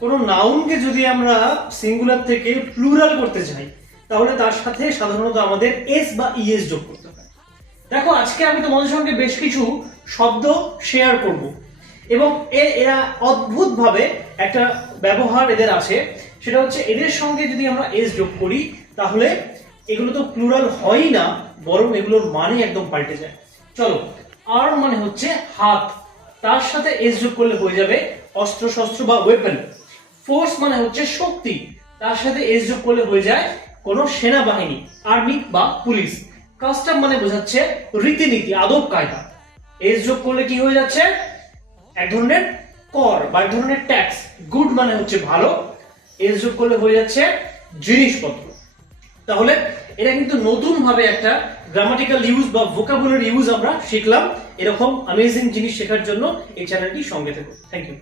কোনো নাউনকে যদি আমরা সিঙ্গুলার থেকে প্লুরাল করতে চাই তাহলে তার সাথে সাধারণত আমাদের এস বা ইএস যোগ করতে হয়। দেখো, আজকে আমি তোমাদের সঙ্গে বেশ কিছু শব্দ শেয়ার করব এবং এরা অদ্ভুতভাবে একটা ব্যবহার এদের আছে, সেটা হচ্ছে এদের সঙ্গে যদি আমরা এস যোগ করি তাহলে এগুলো তো প্লুরাল হয়ই না, বরং এগুলোর মানে একদম পাল্টে যায়। চলো, আর্ম মানে হচ্ছে হাত, তার সাথে এস যোগ করলে হয়ে যাবে অস্ত্র শস্ত্র বা ওয়েপন। ফোর্স মানে হচ্ছে শক্তি, তার সাথে এস যোগ করলে হয়ে যায় কোনো সেনাবাহিনী, আর্মি বা পুলিশ। কাস্টম মানে বোঝাচ্ছে রীতিনীতি, আদব কায়দা, এস যোগ করলে কি হয়ে যাচ্ছে এক ধরনের কর বা এক ধরনের ট্যাক্স। গুড মানে হচ্ছে ভালো, এস যোগ করলে হয়ে যাচ্ছে জিনিসপত্র। তাহলে এটা কিন্তু নতুন ভাবে একটা গ্রামাটিক্যাল ইউজ বা ভোকাবুলারি ইউজ আমরা শিখলাম। এরকম অ্যামেজিং জিনিস শেখার জন্য এই চ্যানেলটি সঙ্গে থেকো। Thank you.